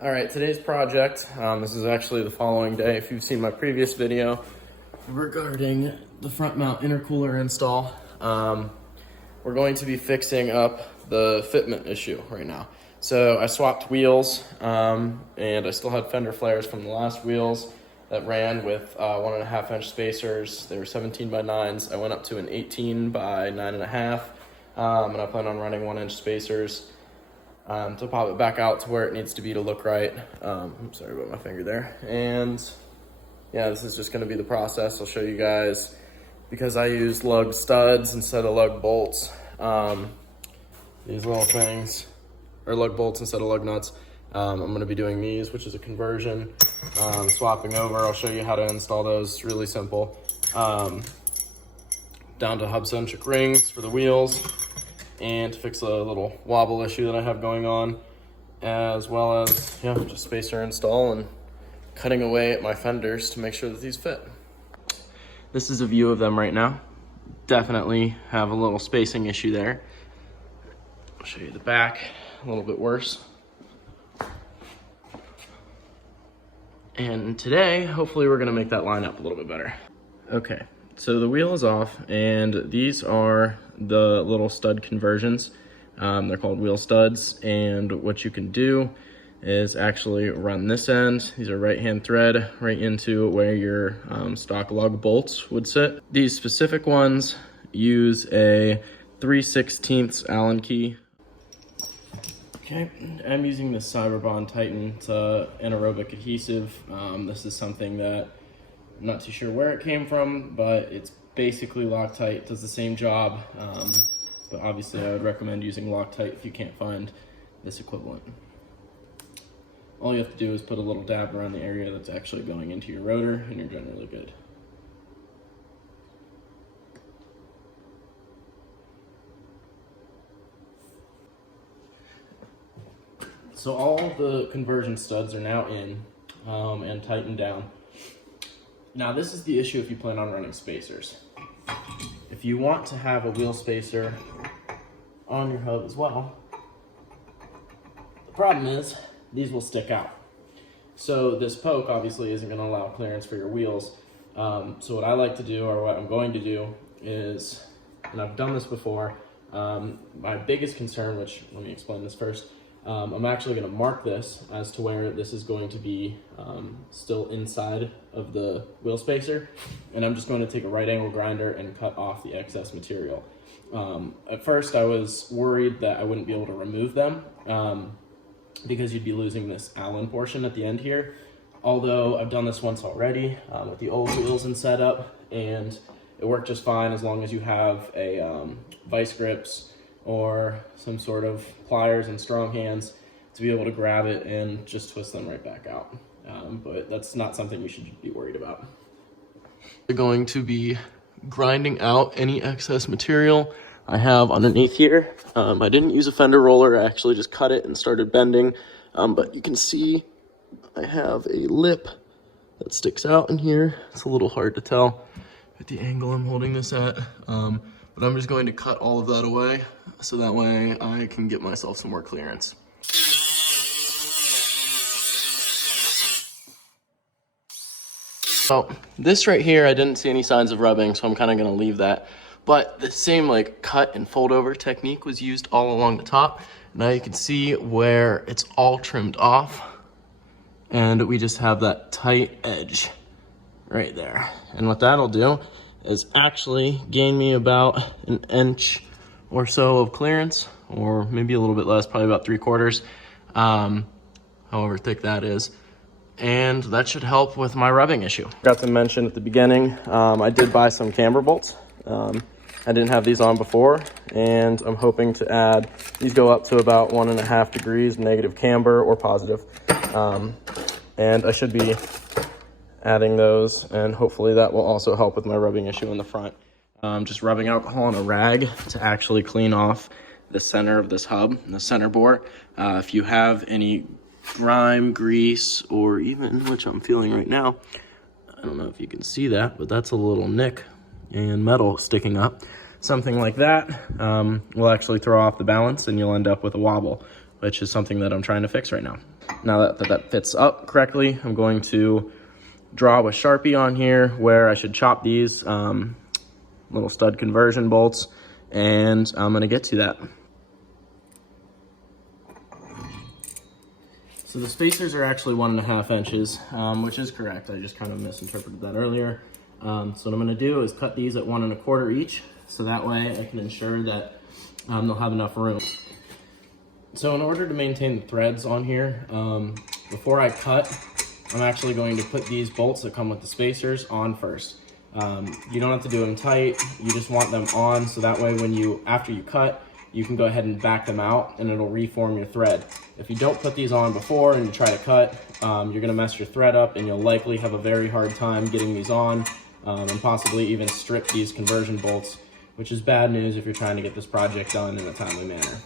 All right, today's project, this is actually the following day. If you've seen my previous video regarding the front mount intercooler install, we're going to be fixing up the fitment issue right now. So I swapped wheels, and I still had fender flares from the last wheels that ran with 1.5 inch spacers. They were 17 by 9s. I went up to an 18 by 9.5, and I plan on running 1 inch spacers to pop it back out to where it needs to be to look right. I'm sorry about my finger there. And yeah, this is just going to be the process. I'll show you guys, because I use lug studs instead of lug bolts. These little things are lug bolts instead of lug nuts. I'm going to be doing these, which is a conversion, swapping over. I'll show you how to install those. It's really simple. Down to hubcentric rings for the wheels, and to fix a little wobble issue that I have going on, as well as just spacer install and cutting away at my fenders to make sure that these fit. This is a view of them right now. Definitely have a little spacing issue there. I'll show you the back, a little bit worse. And today, hopefully we're gonna make that line up a little bit better. Okay, so the wheel is off, and these are the little stud conversions. They're called wheel studs, and what you can do is actually run this end. These are right-hand thread right into where your stock lug bolts would sit. These specific ones use a 3/16 Allen key. Okay, I'm using this Cyberbond Titan. It's anaerobic adhesive. This is something that I'm not too sure where it came from, but it's basically Loctite, does the same job. But obviously I would recommend using Loctite if you can't find this equivalent. All you have to do is put a little dab around the area that's actually going into your rotor, and you're generally good. So all the conversion studs are now in and tightened down. Now this is the issue if you plan on running spacers. If you want to have a wheel spacer on your hub as well, the problem is these will stick out. So this poke obviously isn't going to allow clearance for your wheels. So what I like to do, or what I'm going to do, is, and I've done this before, my biggest concern, which let me explain this first, I'm actually going to mark this as to where this is going to be still inside of the wheel spacer, and I'm just going to take a right angle grinder and cut off the excess material. At first I was worried that I wouldn't be able to remove them because you'd be losing this Allen portion at the end here, although I've done this once already with the old wheels and setup, and it worked just fine as long as you have a vice grips or some sort of pliers and strong hands to be able to grab it and just twist them right back out. But that's not something you should be worried about. We're going to be grinding out any excess material I have underneath here. I didn't use a fender roller, I actually just cut it and started bending. But you can see I have a lip that sticks out in here. It's a little hard to tell at the angle I'm holding this at. But I'm just going to cut all of that away so that way I can get myself some more clearance. So this right here, I didn't see any signs of rubbing, so I'm kind of going to leave that. But the same like cut and fold over technique was used all along the top. Now you can see where it's all trimmed off, and we just have that tight edge right there. And what that'll do is actually gain me about 1 inch or so of clearance, or maybe a little bit less, probably about 3/4, however thick that is. And that should help with my rubbing issue. Forgot to mention at the beginning, I did buy some Camber Bolts. I didn't have these on before, and I'm hoping to add, these go up to about 1.5 degrees, negative camber or positive. And I should be adding those, and hopefully that will also help with my rubbing issue in the front. Just rubbing alcohol on a rag to actually clean off the center of this hub, the center bore. If you have any grime, grease, or even, which I'm feeling right now, I don't know if you can see that, but that's a little nick and metal sticking up. Something like that will actually throw off the balance, and you'll end up with a wobble, which is something that I'm trying to fix right now. Now that fits up correctly, I'm going to draw with Sharpie on here where I should chop these little stud conversion bolts, and I'm gonna get to that. So the spacers are actually 1.5 inches, which is correct. I just kind of misinterpreted that earlier. So what I'm gonna do is cut these at 1 1/4 each, so that way I can ensure that they'll have enough room. So in order to maintain the threads on here, before I cut, I'm actually going to put these bolts that come with the spacers on first. You don't have to do them tight, you just want them on, so that way after you cut, you can go ahead and back them out and it'll reform your thread. If you don't put these on before and you try to cut, you're gonna mess your thread up and you'll likely have a very hard time getting these on, and possibly even strip these conversion bolts, which is bad news if you're trying to get this project done in a timely manner.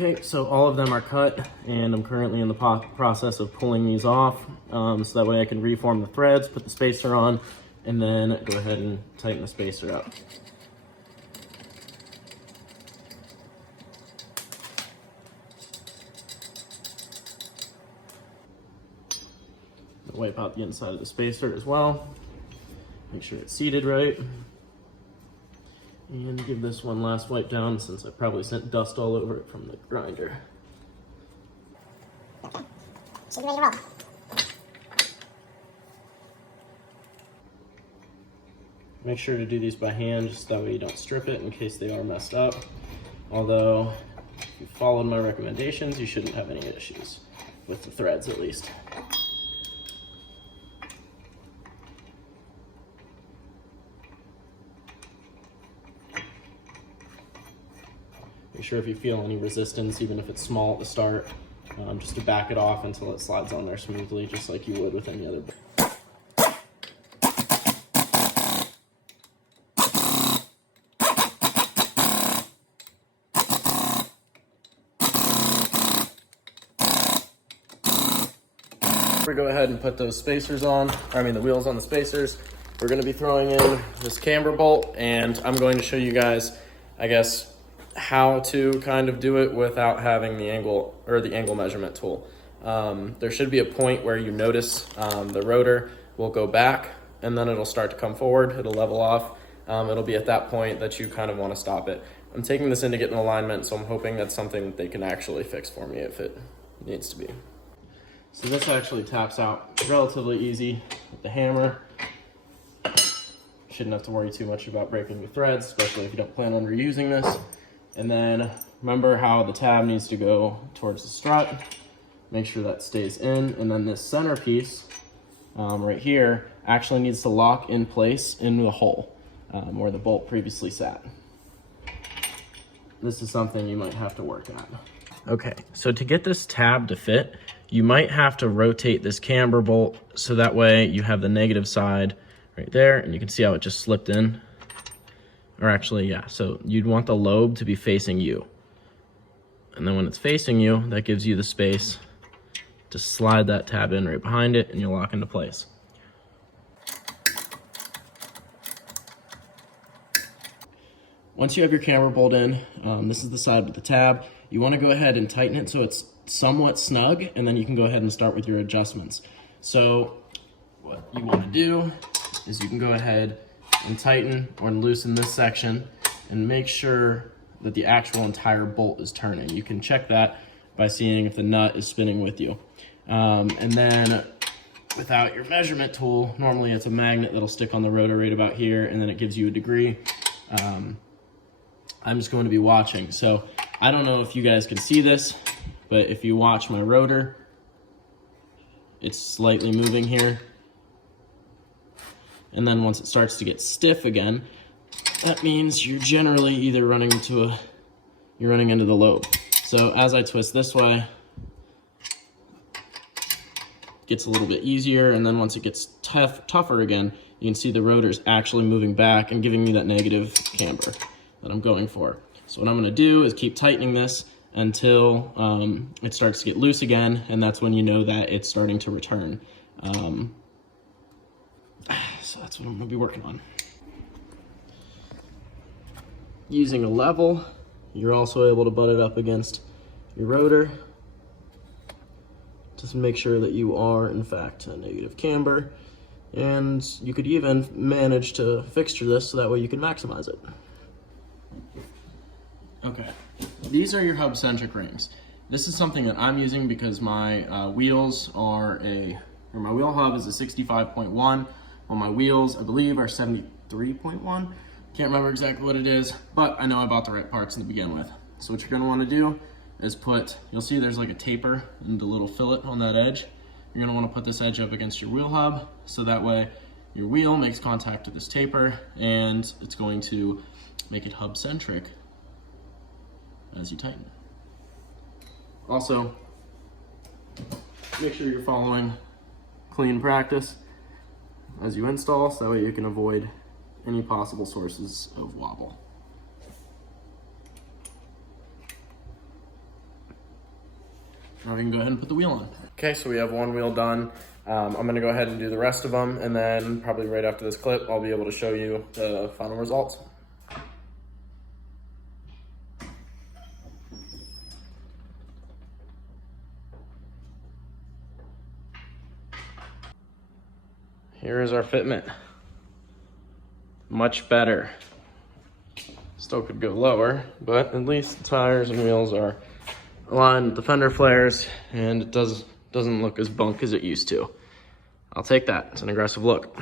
Okay, so all of them are cut, and I'm currently in the process of pulling these off, so that way I can reform the threads, put the spacer on, and then go ahead and tighten the spacer up. Wipe out the inside of the spacer as well. Make sure it's seated right. And give this one last wipe down since I probably sent dust all over it from the grinder. Should be ready to roll. Make sure to do these by hand, just that way you don't strip it in case they are messed up. Although, if you followed my recommendations, you shouldn't have any issues with the threads at least. Make sure if you feel any resistance, even if it's small at the start, just to back it off until it slides on there smoothly, just like you would with any other bolt. We go ahead and put those spacers on, the wheels on the spacers. We're going to be throwing in this camber bolt, and I'm going to show you guys, I guess, how to kind of do it without having the angle or the angle measurement tool. There should be a point where you notice the rotor will go back and then it'll start to come forward, it'll level off. It'll be at that point that you kind of want to stop it. I'm taking this in to get in alignment, so I'm hoping that's something that they can actually fix for me if it needs to be. So this actually taps out relatively easy with the hammer. Shouldn't have to worry too much about breaking the threads, especially if you don't plan on reusing this. And then remember how the tab needs to go towards the strut. Make sure that stays in. And then this center piece right here actually needs to lock in place into the hole where the bolt previously sat. This is something you might have to work at. Okay, so to get this tab to fit, you might have to rotate this camber bolt so that way you have the negative side right there, and you can see how it just slipped in. Or actually, yeah, so you'd want the lobe to be facing you. And then when it's facing you, that gives you the space to slide that tab in right behind it, and you'll lock into place. Once you have your camber bolt in, this is the side with the tab, you want to go ahead and tighten it so it's somewhat snug, and then you can go ahead and start with your adjustments. So what you want to do is you can go ahead and tighten or loosen this section and make sure that the actual entire bolt is turning. You can check that by seeing if the nut is spinning with you. And then without your measurement tool, normally it's a magnet that'll stick on the rotor right about here, and then it gives you a degree. I'm just going to be watching. So I don't know if you guys can see this, but if you watch my rotor, it's slightly moving here. And then once it starts to get stiff again, that means you're generally either running into the lobe. So as I twist this way, it gets a little bit easier, and then once it gets tougher again, you can see the rotor's actually moving back and giving me that negative camber that I'm going for. So what I'm gonna do is keep tightening this, until it starts to get loose again, and that's when you know that it's starting to return. So that's what I'm gonna be working on. Using a level, you're also able to butt it up against your rotor. Just make sure that you are, in fact, a negative camber. And you could even manage to fixture this so that way you can maximize it. Okay, these are your hub-centric rings. This is something that I'm using because my wheels are my wheel hub is a 65.1, while my wheels, I believe, are 73.1. Can't remember exactly what it is, but I know I bought the right parts to begin with. So what you're gonna wanna do is you'll see there's like a taper and a little fillet on that edge. You're gonna wanna put this edge up against your wheel hub, so that way your wheel makes contact with this taper, and it's going to make it hub-centric as you tighten. Also, make sure you're following clean practice as you install, so that way you can avoid any possible sources of wobble. Now we can go ahead and put the wheel on. Okay, so we have one wheel done. I'm gonna go ahead and do the rest of them, and then probably right after this clip, I'll be able to show you the final results. Here is our fitment. Much better. Still could go lower, but at least the tires and wheels are aligned with the fender flares, and it doesn't look as bunk as it used to. I'll take that. It's an aggressive look.